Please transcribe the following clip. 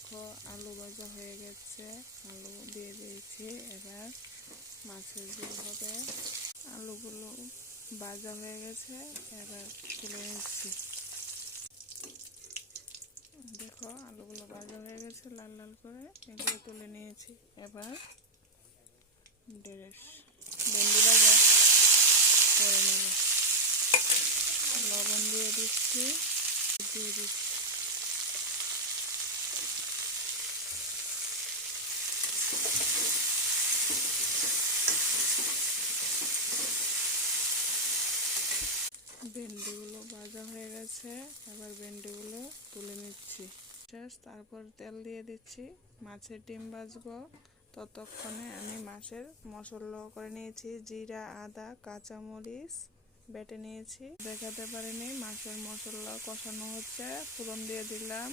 দেখো আলু ভাজা হয়ে গেছে, আলু দিয়ে দিয়েছি। এবার মাছের ঝোল হবে। আলুগুলো ভাজা হয়ে গেছে, এবার তুলে নিচ্ছি। দেখো আলুগুলো ভাজা হয়ে গেছে লাল লাল করে, এগুলো তুলে নিয়েছি। এবার ভেন্ডি ভাজা করে নেব। লবণ দিয়ে দিচ্ছি। ভেন্ডিগুলো ভাজা হয়ে গেছে, এবার ভেন্ডিগুলো তুলে নিচ্ছি। তারপর তেল দিয়ে দিচ্ছি। মাছের ডিম ভাজবো। ততক্ষণে আমি মাছের মশলা করে নিয়েছি। জিরা, আদা, কাঁচামরিচ বেটে নিয়েছি। দেখাতে পারিনি, মাছের মশলা কষানো হচ্ছে, ফোড়ন দিয়ে দিলাম।